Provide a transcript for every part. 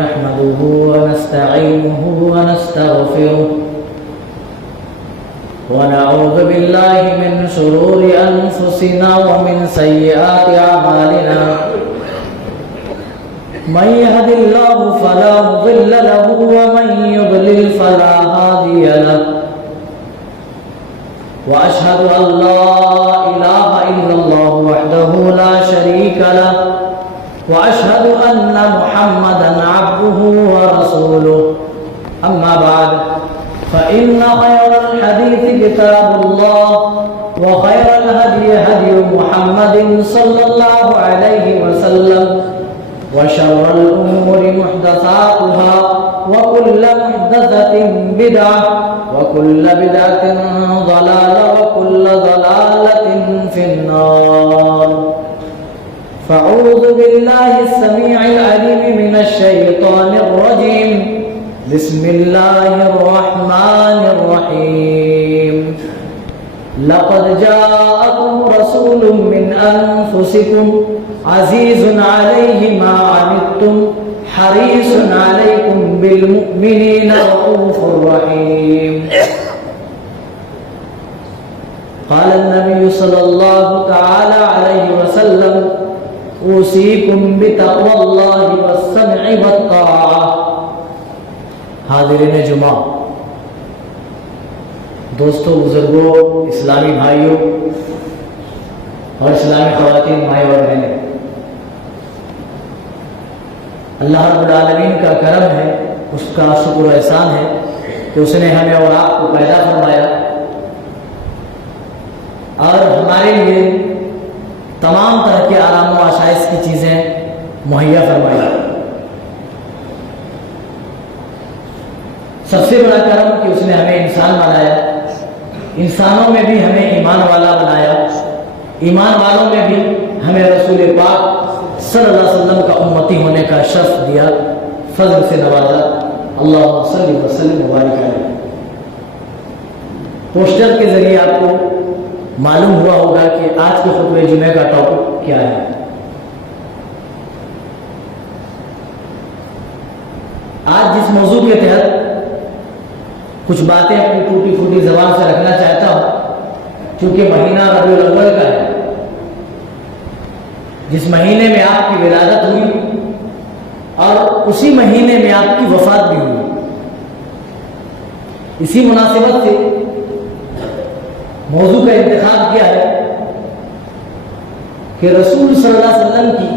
نحمده ونستعينه ونستغفره ونعوذ بالله من شرور أنفسنا ومن سيئات أعمالنا من يهد الله فلا مضل له ومن يضلل فلا هادي له وأشهد أن لا إله إلا الله وحده لا شريك له وأشهد أن محمدًا عبده ورسوله أما بعد فإن خير الحديث كتاب الله وخير الهدي هدي محمد صلى الله عليه وسلم وشر الأمور محدثاتها وكل محدثة بدعة وكل بدعة ضلالة وكل ضلالة في النار فأعوذ بالله السميع العليم من الشيطان الرجيم بسم الله الرحمن الرحيم لقد جاءكم رسول من أنفسكم عزيز عليه ما عنتم حريص عليكم بالمؤمنين رؤوف رحيم قال النبي صلى الله تعالى عليه وسلم اوصیکم بتقوی اللہ والسمع والطاعہ۔ حاضرین جمعہ، دوستوں، بزرگوں، اسلامی بھائیوں اور اسلامی خواتین، مائیں اور بہنیں، اللہ رب العالمین کا کرم ہے، اس کا شکر و احسان ہے کہ اس نے ہمیں اور آپ کو پیدا فرمایا اور ہمارے لیے تمام طرح کے آرام و آشائش کی چیزیں مہیا فرمائی۔ سب سے بڑا کرم کہ اس نے ہمیں انسان بنایا، انسانوں میں بھی ہمیں ایمان والا بنایا، ایمان والوں میں بھی ہمیں رسول پاک صلی اللہ علیہ وسلم کا امتی ہونے کا شرف دیا، فضل سے نوازا۔ اللہم صلی وسلم وبارک علیہ۔ پوسٹر کے ذریعے آپ کو معلوم ہوا ہوگا کہ آج کے خطبہ جمعہ کا ٹاپک کیا ہے۔ آج جس موضوع کے تحت کچھ باتیں اپنی ٹوٹی پھوٹی زبان سے رکھنا چاہتا ہوں، چونکہ مہینہ ربیع الاول کا ہے، جس مہینے میں آپ کی ولادت ہوئی اور اسی مہینے میں آپ کی وفات بھی ہوئی، اسی مناسبت سے موضوع کا انتخاب کیا ہے کہ رسول صلی اللہ علیہ وسلم کی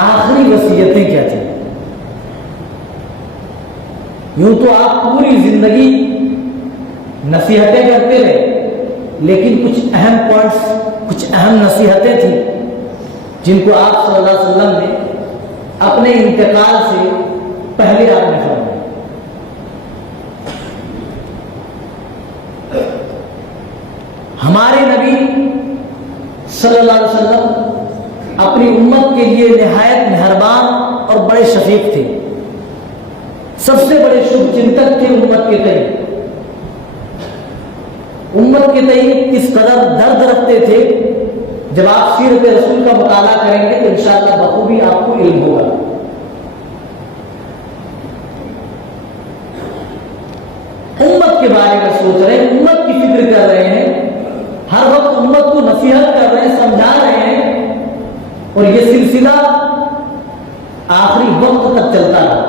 آخری وصیتیں کیا تھیں۔ یوں تو آپ پوری زندگی نصیحتیں کرتے رہے، لیکن کچھ اہم پوائنٹس، کچھ اہم نصیحتیں تھیں جن کو آپ صلی اللہ علیہ وسلم نے اپنے انتقال سے پہلے آپ نے فرمایا۔ ہمارے نبی صلی اللہ علیہ وسلم اپنی امت کے لیے نہایت مہربان اور بڑے شفیق تھے، سب سے بڑے شبھ چنتک تھے امت کے تئیں۔ امت کے تئیں کس قدر درد رکھتے تھے، جب آپ سیرت رسول کا مطالعہ کریں گے تو انشاءاللہ بخوبی آپ کو علم ہوگا۔ امت کے بارے میں سوچ رہے ہیں، امت کی فکر کر رہے ہیں، ہر وقت امت کو نصیحت کر رہے ہیں، سمجھا رہے ہیں، اور یہ سلسلہ آخری وقت تک چلتا رہا۔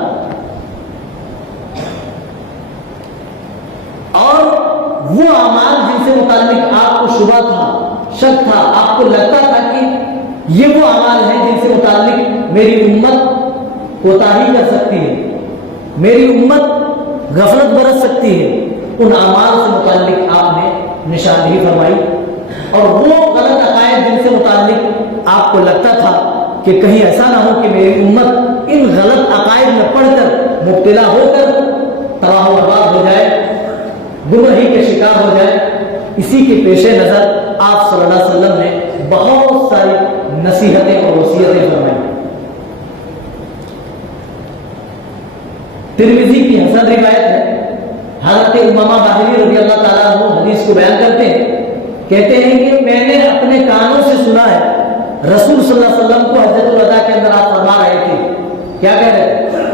اور وہ اعمال جن سے متعلق آپ کو شبہ تھا، شک تھا، آپ کو لگتا تھا کہ یہ وہ اعمال ہیں جن سے متعلق میری امت کوتاہی کر سکتی ہے، میری امت غفلت برت سکتی ہے، ان اعمال سے متعلق آپ نے نشاندہی فرمائی۔ اور وہ غلط عقائد جن سے متعلق آپ کو لگتا تھا کہ کہیں ایسا نہ ہو کہ میری امت ان غلط عقائد میں پڑھ کر مبتلا ہو کر تباہ و برباد ہو جائے، گمراہی کے شکار ہو جائے، اسی کے پیش نظر آپ صلی اللہ علیہ وسلم نے بہت ساری نصیحتیں اور وصیتیں فرمائی۔ ترمذی کی حسن روایت ہے، حضرت امامہ باہلی رضی اللہ تعالیٰ عنہ حدیث کو بیان کرتے ہیں، کہتے ہیں کہ میں نے اپنے کانوں سے سنا ہے رسول صلی اللہ علیہ وسلم کو حجۃ الوداع کے اندر آپ فرما رہے تھے، کیا کہہ رہے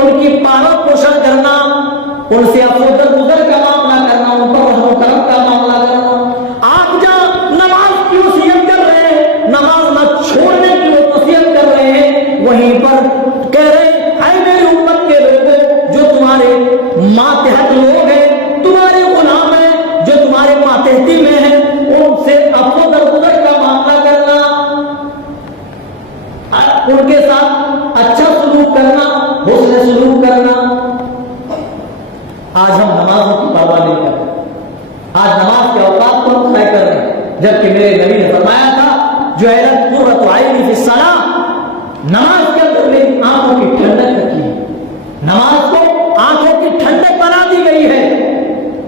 ان کی پالن پوشن کرنا، ان سے افضل گزر کا معاملہ کرنا، ان پر رحم و کرم کا معاملہ کرنا۔ آپ جہاں نماز کی وصیت کر رہے ہیں، نماز نہ چھوڑنے کی وصیت کر رہے ہیں، وہیں پر کہہ رہے ہیں اے میری امت کے لوگوں، جو تمہارے ماتحت لوگ ہیں، تمہارے غلام ہیں، جو تمہارے ماتحتی میں ہیں، ان سے افضل گزر کا معاملہ کرنا، ان کے ساتھ اچھا سلوک کرنا، حسن سلوک کرنا۔ آج ہم نمازوں کی پرواہ نہیں کرتے، آج نماز کے اوقات کو ہم طے کر رہے ہیں، جبکہ میرے نبی نے فرمایا تھا جعلت قرۃ عینی فی الصلاۃ، نماز کے اندر میری آنکھوں کی ٹھنڈک رکھی ہے، نماز کو آنکھوں کی ٹھنڈک بنا دی گئی ہے۔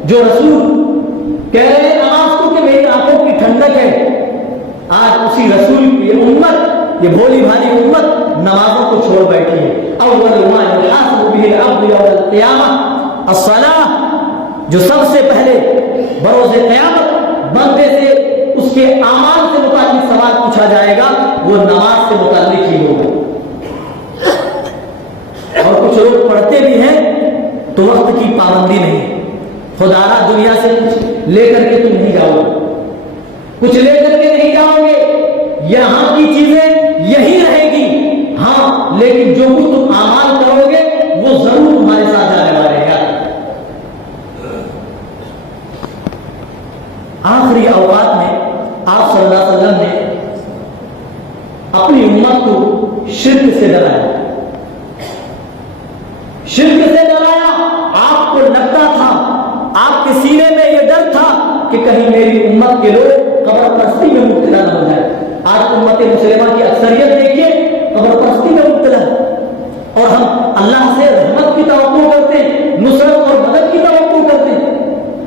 جو رسول کہہ رہے ہیں نماز کو کہ میری آنکھوں کی ٹھنڈک ہے، آج اسی رسول کی یہ امت، یہ بھولی بھالی امت نمازوں کو چھوڑ بیٹھی ہے۔ اول ما یحاسب به العبد یوم القیامہ الصلاۃ، جو سب سے پہلے بروز قیامت بندے سے اس کے اعمال سے متعلق سوال پوچھا جائے گا، وہ نماز سے متعلق ہی ہوگا۔ اور کچھ لوگ پڑھتے بھی ہیں تو وقت کی پابندی نہیں، خدا را دنیا سے کچھ لے کر کے تم نہیں جاؤ گے، کچھ لے کر کے نہیں جاؤ گے، یہاں کی چیزیں یہی رہے گی، ہاں لیکن جو کچھ تم اعمال کرو گے وہ ضرور تمہارے ساتھ جانے والے ہیں۔ آخری اوقات میں آپ صلی اللہ علیہ وسلم نے اپنی امت کو شرک سے ڈرایا، شرک سے ڈرایا۔ آپ کو لگتا تھا، آپ کے سینے میں یہ ڈر تھا کہ کہیں میری امت کے لوگ قبر پرستی میں مبتلا نہ ہو جائے۔ آج امت مسلمہ کی اکثریت دیکھیے قبر پرستی میں مبتلا ہے، اور ہم اللہ سے رحمت کی توقع کرتے ہیں، نصرت اور مدد کی توقع کرتے ہیں۔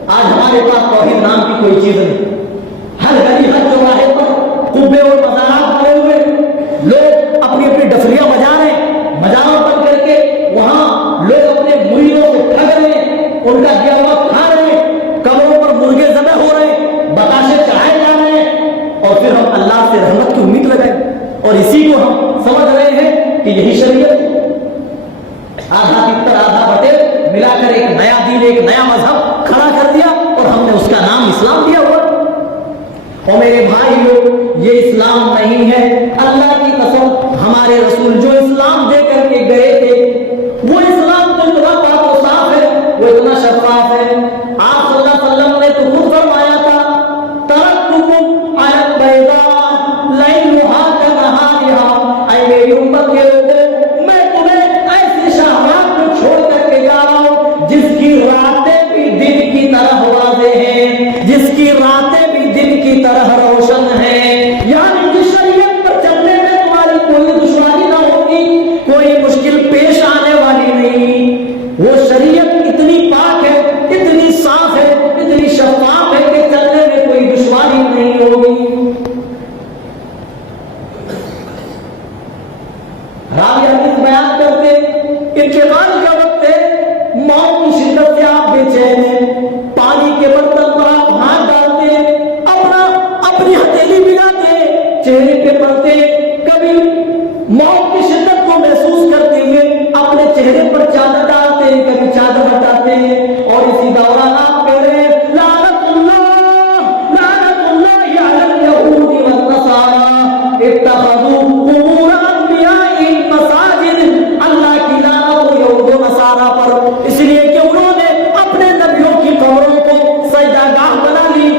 آج ہمارے پاس توحید نام کی کوئی چیز نہیں، ہر گلی ہر چوراہے پر قبے اور مزارات بنے ہوئے، لوگ اپنی اپنی ڈفلیاں بجا رہے ہیں، مزاروں پر کر کے وہاں لوگ اپنے مریدوں سے ٹھگ رہے ہیں، ان کا دیا ہوا کھا رہے ہیں، قبروں پر مرغے ذبح ہو رہے ہیں، بتاشے چڑھائے جا رہے ہیں، اور پھر ہم اللہ سے رحمت کی امید لگائیں، اور اسی کو ہم سمجھ رہے ہیں کہ یہی شریعت، آدھا تتر آدھا بٹیر ملا کر ایک نیا دین، ایک نیا مذہب کھڑا کر دیا، اور ہم نے اس کا نام اسلام دیا ہوا۔ اور میرے بھائی لوگ، یہ اسلام نہیں ہے، اللہ کی قسم ہمارے رسول جو اسلام دے کر کے گئے تھے، وہ اسلام تو اتنا پاک و صاف ہے، وہ اتنا شفاف ہے۔ آپ صلی اللہ علیہ وسلم نے تو خود فرمایا تھا ترکتکم علی البیضاء لیلھا کنہارھا، اے میری امت کے لوگوں، میں تمہیں ایسی شہوات کو چھوڑ کر کے جا رہا ہوں جس کی راتیں بھی دن کی طرح واضح ہیں، جس کی راتیں بھی دن کی طرح روشن ہیں، یعنی جس شریعت پر چلنے میں تمہاری کوئی دشواری نہ ہوگی، کوئی مشکل پیش آنے والی نہیں۔ وہ شریعت اتنی پاک ہے، اتنی صاف ہے، اتنی شفاف ہے کہ چلنے میں کوئی دشواری نہیں ہوگی۔ راوی حدیث بیان کرتے انتقال کا وقت ہے، موت کی شدت سے آپ بے چین ہیں، پانی کے برتن پر آپ ہاتھ ڈالتے ہیں، اپنی ہتھیلی بگاتے ہیں، چہرے پہ پڑتے ہیں، کبھی موت کی شدت کو محسوس کرتے ہوئے اپنے چہرے پر چادر ڈالتے ہیں، کبھی چادر ہٹاتے ہیں، اور اسی دوران آپ کہہ رہے ہیں لعنت اللہ علی الیہود والنصارى اتخذوا قبور انبیائہم مساجد، اللہ کی لعنت یہود و نصارہ پر، اس لیے کہ انہوں نے اپنے نبیوں کی قبروں کو سجدہ گاہ بنا لی،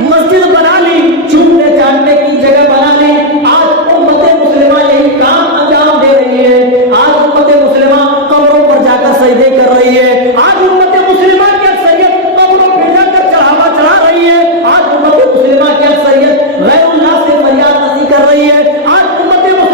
مسجد بنا لی، چومنے چاٹنے کی جگہ بنا لی۔ آج امت مسلمہ یہی کام انجام دے رہی ہے، آج امت مسلمہ قبروں پر جا کر سجدے کر رہی ہے، آج امت مسلمہ کی اکثریت قبروں پہ جا کر چڑھاوا چڑھا رہی ہے، آج امت مسلمہ کی اکثریت غیر اللہ سے فریاد رسی کر رہی ہے، آج امت مسلمہ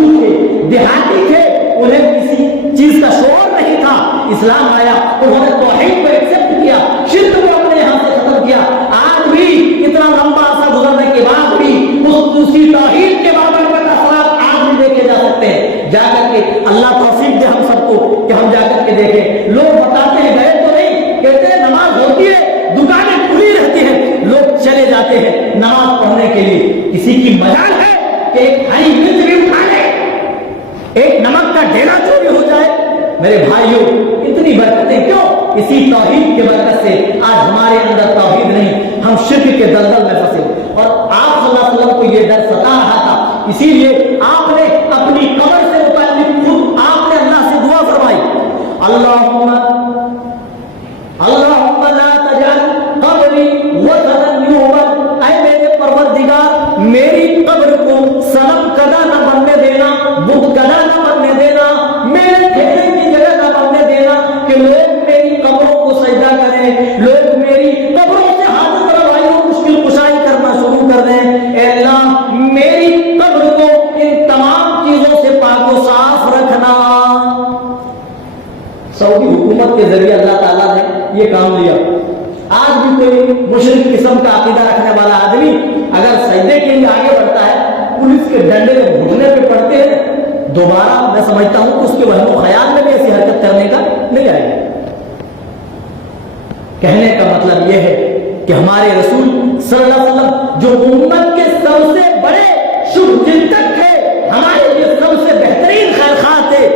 مزدور تھے, دیہاتی تھے, انہیں کسی چیز کا شعور نہیں تھا. اسلام آیا, انہوں نے توحید کو ایکسپٹ کیا, شرک کو اپنے یہاں سے ختم کیا. آج بھی اتنا لمبا عرصہ گزرنے کے بعد بھی اسی توحید کے بارے میں اثرات آج بھی دیکھے جا سکتے ہیں. جا کر کے اللہ توفیق دے ہم سب کو کہ ہم جا کر کے دیکھیں. لوگ بتاتے ہیں گئے تو نہیں, کہتے ہیں نماز ہوتی ہے, دکانیں کھلی رہتی ہیں, لوگ چلے جاتے ہیں نماز پڑھنے کے لیے. کسی کی مجال ہے کہ ایک ہری مرچ بھی اٹھا لے, ایک نمک کا ڈھیلا چوری ہو جائے. میرے بھائیوں, اتنی برکتیں کیوں؟ اسی توحید کے برکت سے. آج ہمارے اندر توحید نہیں, ہم شرک کے دلدل میں پھنسے. اور آپ صلی اللہ علیہ وسلم کو یہ ڈر ستا رہا تھا, اسی لیے آپ نے اپنی قبر سے متعلق خود آپ نے اللہ سے دعا فرمائی, اللہم لا تجعل قبری وطنا یعبد. اے میرے پروردگار, میری قبر کو صنم کدا نہ بننے دینا, بت کدا نہ بننے دینا, میرے ٹھہرنے کی جگہ نہ بننے دینا کہ لوگ میری قبروں کو سجدہ کریں, لوگ میری قبروں سے حاجت روائی اور مشکل کشائی کرنا شروع کر دیں. اے اللہ, میری قبر کو ان تمام چیزوں سے پاک و صاف رکھنا. سعودی حکومت کے ذریعے اللہ تعالیٰ نے یہ کام لیا. آج بھی کوئی مشرک قسم کا عقیدہ رکھنے والا آدمی اگر سجدے کے لیے آگے بڑھتا ہے, پولیس کے ڈنڈے میں گھٹنے پہ پڑتے ہیں, دوبارہ میں سمجھتا ہوں کہ اس کے وہم و خیال میں بھی ایسی حرکت کرنے کا نہیں آئے گا. کہنے کا مطلب یہ ہے کہ ہمارے رسول صلی اللہ علیہ وسلم جو امت کے سب سے بڑے شبھ چنتک تھے, ہمارے لیے سب سے بہترین خیر خواہ تھے,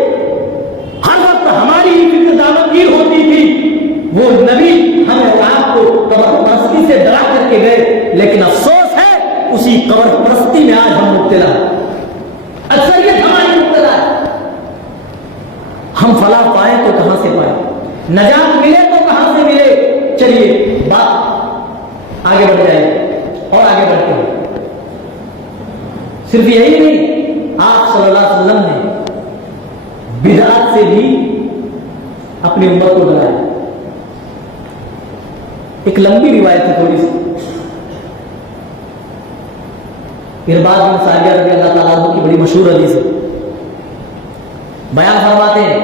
ہر وقت ہماری فکر دامنگیر ہوتی تھی, وہ نبی ہمیں آپ کو قبر پرستی سے ڈرا کر کے گئے. لیکن افسوس ہے اسی قبر پرستی میں آج ہم مبتلا ہیں, اکثریت ہماری مبتلا ہے. ہم فلاح پائیں تو کہاں سے پائیں, نجات ملے تو کہاں سے ملے. چلیے بات آگے بڑھ جائے اور آگے بڑھتے ہیں. صرف یہی نہیں, آپ صلی اللہ علیہ وسلم نے بدعات سے بھی اپنی امت کو ڈرایا. ایک لمبی روایت ہے تھوڑی سی, ارباد بن ساریہ رضی اللہ تعالیٰ عنہ کی بڑی مشہور حدیث ہے. بیان فرماتے ہیں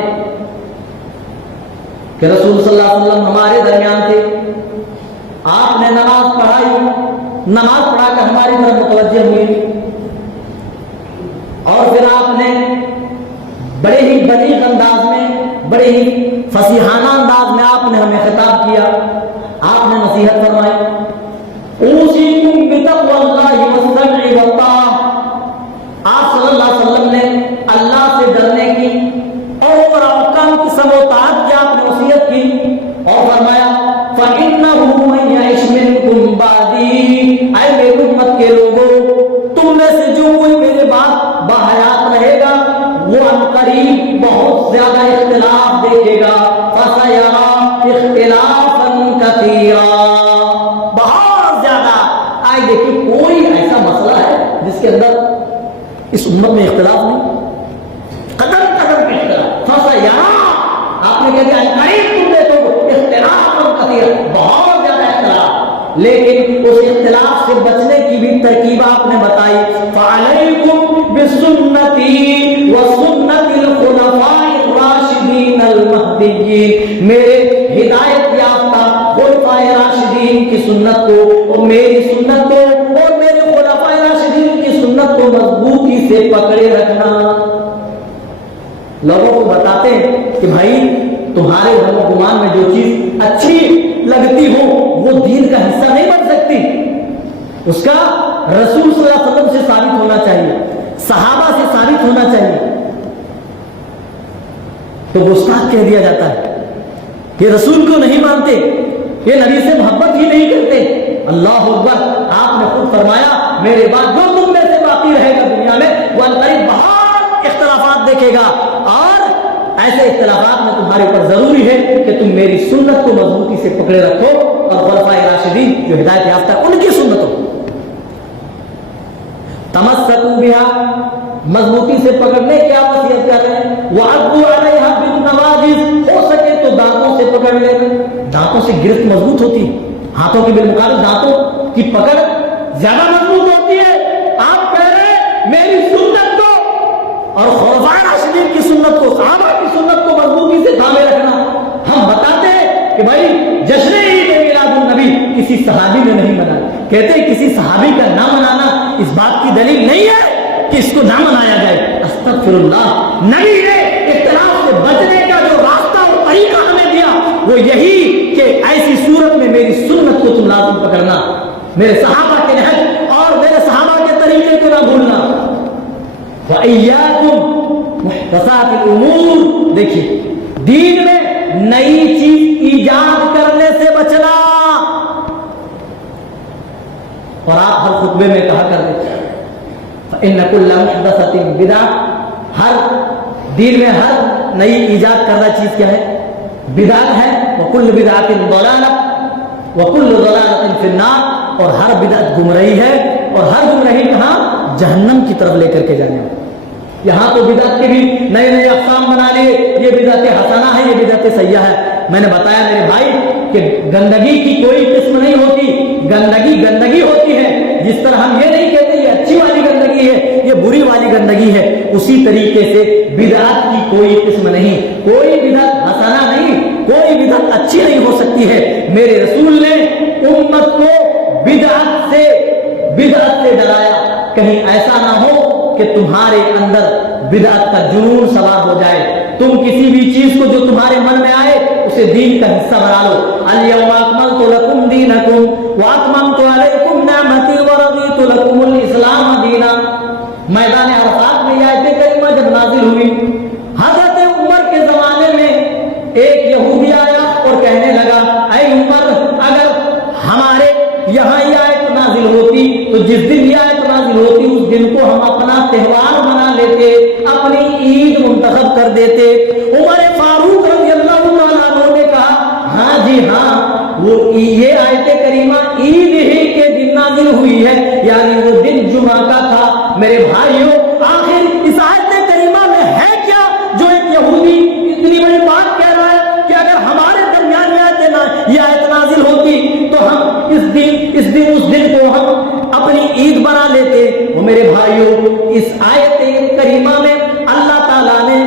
کہ رسول صلی اللہ علیہ وسلم ہمارے درمیان تھے, آپ نے نماز پڑھائی, نماز پڑھا کر ہماری طرف متوجہ ہوئی, اور پھر آپ نے بڑے ہی بلیغ انداز میں, بڑے ہی فصیحانہ انداز میں آپ نے ہمیں خطاب کیا. آپ نے نصیحت فرمائی, اوصیکم بتقوی اللہ والسمع والطاعہ. آپ صلی اللہ علیہ وسلم نے اللہ سے ڈرنے کی اور احکام کی سمع و طاعت کی آپ نے وصیت کی, اور فرمایا فإنه من يعش منكم بعدي, اے میری امت کے لوگوں, تم میں سے جو کوئی میرے بعد باحیات رہے گا وہ عنقریب بہت زیادہ اختلاف دیکھے گا. فسيرى اختلافا كثيرا, بہت زیادہ. آج دیکھیے کوئی ایسا مسئلہ ہے جس کے اندر اس امت میں اختلاف نہیں, قدم قدم پہ اختلاف. فسيرى, آپ نے کہا عنقریب تم دیکھو اختلافا كثيرا, بہت زیادہ اختلاف. لیکن اس اختلاف سے بچنے کی بھی ترکیب آپ نے بتائی. فعلیکم بسنتی وسنت الخلفاء الراشدین المہدیین, میرے ہدایت یافتہ خلفاء راشدین کی سنت کو اور میری سنت کو اور میرے خلفاء راشدین کی سنت کو مضبوطی سے پکڑے رکھنا. لوگوں کو بتاتے ہیں کہ بھائی تمہارے وہم و گمان میں جو چیز اچھی لگتی ہو وہ دین کا حصہ نہیں بن سکتی, اس کا رسول صلی اللہ علیہ وسلم سے ثابت ہونا چاہیے, صحابہ سے ثابت ہونا چاہیے. تو گستاخ کہہ دیا جاتا ہے, یہ رسول کو نہیں مانتے, یہ نبی سے محبت ہی نہیں کرتے. اللہ اکبر, آپ نے خود فرمایا میرے بعد جو تم میں سے باقی رہے گا دنیا میں وہ عنقریب بہت اختلافات دیکھے گا, اور ایسے اختلافات میں تمہارے اوپر ضروری ہے کہ تم میری سنت کو مضبوطی سے پکڑے رکھو, اور خلفائے راشدین جو ہدایت یافتہ ان کی سنتوں تمسکوا بها, مضبوطی سے پکڑنے کی آپ وصیت کر رہے ہیں. وعضوا علیہا بالنواجذ, ہو سکے تو دانتوں سے پکڑ لینا. دانتوں سے گرفت مضبوط ہوتی ہے, ہاتھوں کے بالمقابل دانتوں کی پکڑ زیادہ مضبوط ہوتی ہے. آپ کہہ رہے ہیں میری سنت کو اور خلفائے راشدین کی سنت کو، صحابہ کی سنت کو مضبوطی سے تھامے رکھنا. ہم بتاتے ہیں کہ بھائی جشن عید میلاد النبی کسی صحابی نے نہیں منایا. کہتے ہیں کسی صحابی کا نہ منانا اس بات کی دلیل نہیں ہے کہ اس کو نہ منایا جائے. استغفر اللہ. نبی نے اختلاف سے بچنے کا جو راستہ اور طریقہ ہمیں دیا وہ یہی کہ ایسی صورت میں میری سنت کو تم لازم پکڑنا، میرے صحابہ کے نہج اور میرے صحابہ کے طریقے کو نہ بھولنا. وَإِيَّاكُمْ مُحْدَثَاتِ الْأُمُورِ. دیکھیے دین میں نئی چیز ایجاد کرنے سے بچنا. اور آپ ہر خطبے میں کہا کرتے ہیں فَإِنَّ كُلَّ مُحْدَثَةٍ بِدْعَةٍ. ہر دین میں ہر نئی ایجاد کردہ چیز کیا ہے؟ بدعت ہے. وَكُلُّ بِدْعَةٍ ضَلَالَةٍ وَكُلُّ ضَلَالَةٍ فِي النَّارِ. اور ہر بدعت گمراہی ہے اور ہر گمراہی کہاں؟ جہنم کی طرف لے کر کے جانے والی. یہاں تو بدعت کے بھی نئے نئے اقسام بنا لیے. یہ بدعت حسنہ ہے، یہ بدعت سیئہ ہے. میں نے بتایا میرے بھائی کہ گندگی کی کوئی قسم نہیں ہوتی. گندگی گندگی ہوتی ہے. جس طرح ہم یہ نہیں کہتے یہ اچھی والی گندگی ہے، یہ بری والی گندگی ہے، اسی طریقے سے بدعت کی کوئی قسم نہیں. کوئی بدعت حسنہ نہیں، کوئی بدعت اچھی نہیں ہو سکتی ہے. میرے رسول نے امت کو بدعت سے ڈرایا. کہیں ایسا نہ ہو کہ تمہارے اندر بدعت کا جنون سوار ہو جائے. تم کسی بھی چیز کو جو تمہارے من میں آئے اسے دین کا حصہ بنا لو. اليوم اکملت لکم دینکم واتممت علیکم نعمتی ورضیت لکم الاسلام دینا. میدان عرفات میں یہ آیت کریمہ جب نازل ہوئی، حضرت عمر کے زمانے میں ایک یہودی آیا اور کہنے لگا اے عمر، اگر ہمارے یہاں یہ آیت نازل ہوتی تو جس دن یہ آیت نازل ہوتی اس دن کو ہم اپنا تہوار منا لیتے، اپنی عید منتخب کر دیتے. عمر فاروق رضی اللہ عنہ نے کہا ہاں جی ہاں، وہ یہ آیت کریمہ عید ہی کے دن نازل ہوئی ہے، یعنی وہ دن جمعہ کا تھا. میرے بھائیوں، آخر اس آیت کریمہ میں ہے کیا جو ایک یہودی اتنی بڑی بات کہہ رہا ہے کہ اگر ہمارے درمیان یہ آیت نازل ہوتی تو ہم اس دن کو ہم اپنی عید بنا لیتے. وہ میرے بھائیوں، اس آیت کریمہ میں اللہ تعالیٰ نے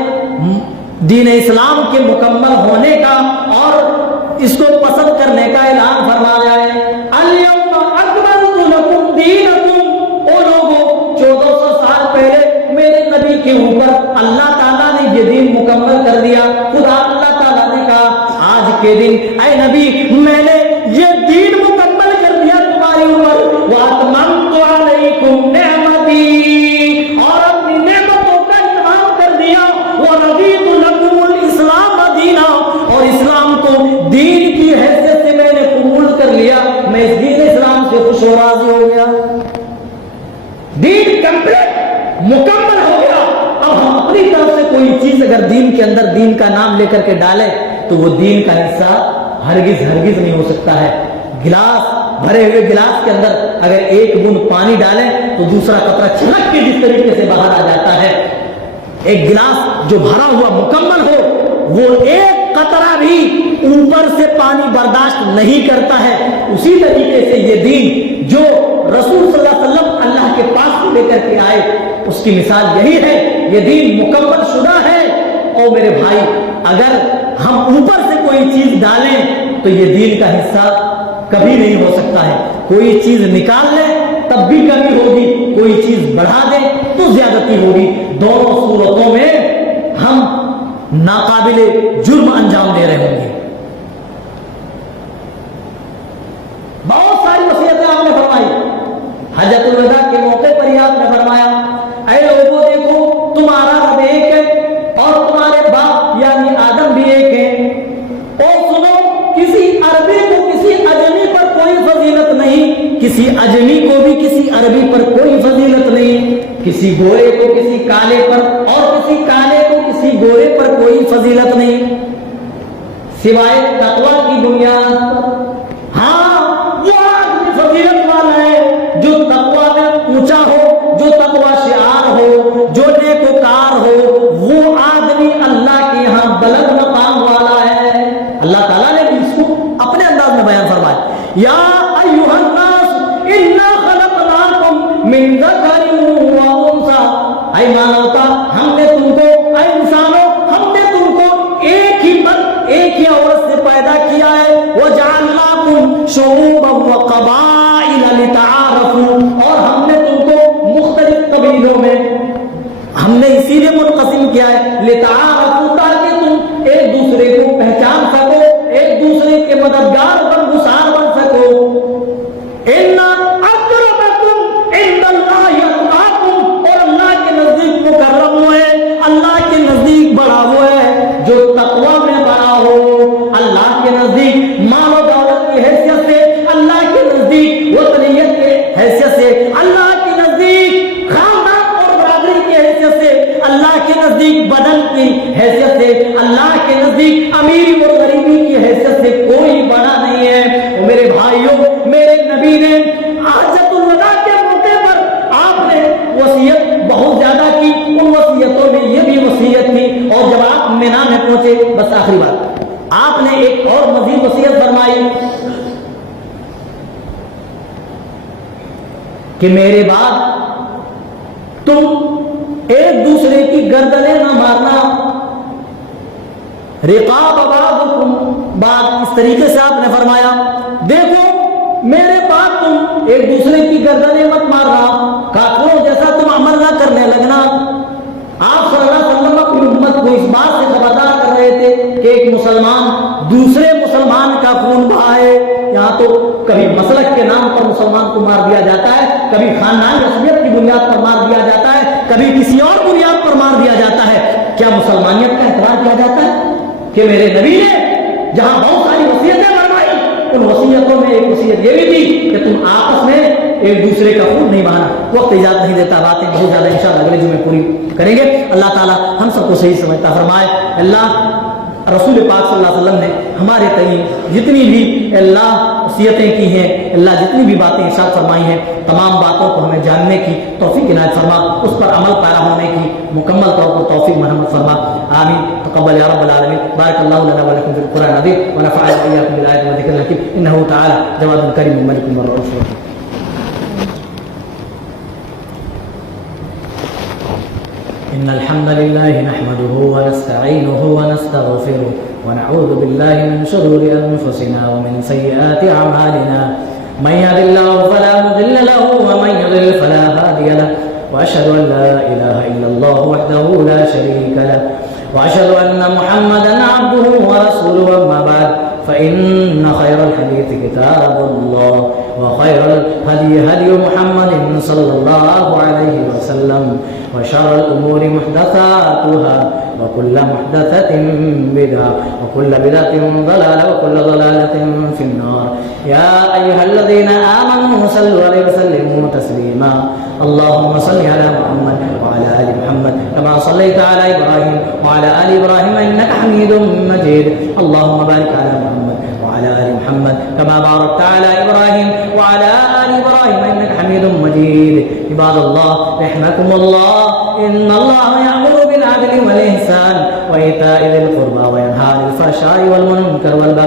دین اسلام کے مکمل ہونے کا اور اس کو پسند کرنے کا اعلان فرمایا ہے. اليوم اکملت لکم دینکم. او لوگوں، 1400 سال پہلے میرے نبی کے اوپر اللہ تعالیٰ نے یہ دین مکمل کر دیا. خدا اللہ تعالیٰ نے کہا آج کے دن اے نبی میں نے یہ دین مکمل کر دیا تمہاری اوپر. واتممت علیکم نعمتی، اور اپنی نعمتوں کا اتمام کر دیا. ورضیت لکم الاسلام دینا، اور اسلام کو دین کی حیثیت سے میں نے قبول کر لیا. میں اس دین اسلام سے خوش و راضی ہو گیا. دین کمپلیٹ مکمل ہو گیا. اب ہم اپنی طرف سے کوئی چیز اگر دین کے اندر دین کا نام لے کر کے ڈالیں تو وہ دین کا حصہ ہرگز نہیں ہو سکتا ہے. گلاس، بھرے ہوئے گلاس کے اندر اگر ایک بوند پانی ڈالیں تو دوسرا قطرہ چھلک کے جس طریقے سے باہر آ جاتا ہے. ایک گلاس جو بھرا ہوا مکمل ہو وہ ایک قطرہ بھی اوپر سے پانی برداشت نہیں کرتا ہے. اسی طریقے سے یہ دین جو رسول صلی اللہ علیہ وسلم اللہ کے پاس لے کر کے آئے اس کی مثال یہی ہے. یہ دین مکمل شدہ ہے. اور میرے بھائی، اگر ہم اوپر سے کوئی چیز ڈالیں تو یہ دین کا حصہ کبھی نہیں ہو سکتا ہے. کوئی چیز نکال لیں تب بھی کمی ہوگی، کوئی چیز بڑھا دیں تو زیادتی ہوگی. دونوں صورتوں میں ہم ناقابل جرم انجام دے رہے ہوں گے. بہت ساری وصیتیں آپ نے فرمائی. حجۃ الوداع کے موقع پر ہی آپ نے فرمایا اے لوگوں دیکھو، تمہارا رب ایک ہے اور تمہارے باپ یعنی آدم بھی ایک ہے. اور سنو، کسی عربی کو کسی اجمی پر کوئی فضیلت نہیں، کسی اجمی کو بھی کسی عربی پر کوئی فضیلت نہیں، کسی گورے کو کسی کالے پر اور کسی کالے کو کسی گورے پر کوئی فضیلت نہیں سوائے تقویٰ کی بنیاد پر. ہاں، وہ آدمی فضیلت والا ہے جو تقویٰ میں اونچا ہو، جو تقویٰ شعار ہو، جو نیکوکار ہو. وہ آدمی اللہ کے یہاں بلند مقام والا ہے. اللہ تعالیٰ نے بھی اس کو اپنے انداز میں بیان فرمایا. یا ایھا الناس انا خلقناکم من ذکر و انثی. اے مانوتا، ہم نے لتعارفوا، اور ہم نے تم کو مختلف قبیلوں میں ہم نے اسی لیے منقسم کیا ہے لتعارفوا، تاکہ تم ایک دوسرے کو پہچان سکو، ایک دوسرے کے مددگار بن گسار بن سکو۔ ان اکرمکم عند اللہ اتقاکم، اور اللہ کے نزدیک مکرم وہ ہے، اللہ کے نزدیک بڑا وہ ہے جو تقوی میں بڑا ہو، اللہ کے نزدیک مال و دولت کی حیثیت سے، اللہ کے نزدیک وطنیت کی حیثیت سے، اللہ کے نزدیک خاندان اور برادری کی حیثیت سے، اللہ کے نزدیک بدن کی حیثیت سے، اللہ کے نزدیک امیری اور غریبی کی حیثیت سے کوئی بڑا نہیں ہے۔ اور میرے بھائیوں، میرے نبی نے حجۃ الوداع کے موقع پر آپ نے وصیت بہت زیادہ کی، ان وصیتوں میں یہ بھی وصیت تھی، اور جب آپ مینا میں پہنچے، بس آخری بات، آپ نے ایک اور مزید وصیت فرمائی کہ میرے بعد تم ایک دوسرے کی گردنیں نہ مارنا، رقاب بعضکم بعض، اس طریقے سے آپ نے فرمایا دیکھو میرے بعد تم ایک دوسرے کی گردنیں مت مارنا، کافروں جیسا تم عمل نہ کرنے لگنا۔ آپ صلی اللہ علیہ وسلم اپنی امت کو اس بات سے خبردار کر رہے تھے کہ ایک مسلمان دوسرے مسلمان کا خون بہائے، یہاں تو کبھی مسلک کے نام پر مسلمان کو مار دیا جاتا ہے، کبھی خاندان رسمیت کی بنیاد پر مار دیا جاتا ہے، کبھی کسی اور بنیاد پر مار دیا جاتا ہے۔ کیا مسلمانیت کا احترام کیا جاتا ہے؟ کہ میرے نبی نے جہاں بہت ساری وصیتیں فرمائی، ان وصیتوں میں ایک وصیت یہ بھی تھی کہ تم آپس میں ایک دوسرے کا خون نہیں بہانا۔ وقت اجازت نہیں دیتا، باتیں بہت زیادہ انشاءاللہ اگلے جمعے پوری کریں گے۔ اللہ تعالی ہم سب کو صحیح سمجھتا فرمائے۔ اللہ رسول پاک صلی اللہ علیہ وسلم نے ہمارے تئیں جتنی بھی اللہ وصیتیں کی ہیں، اللہ جتنی بھی باتیں ارشاد فرمائی ہیں، تمام باتوں کو ہمیں جاننے کی توفیق عنایت فرما، اس پر عمل پیرا ہونے کی مکمل طور پر توفیق مرحمت فرما، آمین۔ تقبل یا رب العالمین۔ بارک اللہ لنا ولکم فی القرآن العظیم ونفعنا وإیاکم بالآیات والذکر الحکیم، انہ تعالی جواد کریم ملک رؤوف رحیم۔ إن الحمد لله نحمده ونستعينه ونستغفره ونعوذ بالله من شرور أنفسنا ومن سيئات أعمالنا، من يهد الله فلا مضل له ومن يضلل فلا هادي له، وأشهد أن لا إله إلا الله وحده لا شريك له، وأشهد أن محمدا عبده ورسوله، أما بعد فإن خير الحديث كتاب الله، وخير الهدي هدي محمد صلى الله عليه وسلم، وشر الأمور محدثاتها، وكل محدثة بدعة، وكل بدعة ضلالة، وكل ضلالة في النار۔ يا أيها الذين آمنوا صلوا عليه وسلموا تسليما، اللهم صل على محمد وعلى آل محمد كما صليت على إبراهيم وعلى آل إبراهيم إنك حميد مجيد، اللهم بارك على محمد وعلى آل محمد كما باركت على إبراهيم وعلى آل إبراهيم إنك حميد مجيد۔ عباد الله رحمكم الله، إن الله يأمر بالعدل والإحسان وإيتاء ذي القربى وينهى عن الفحشاء والمنكر والبغي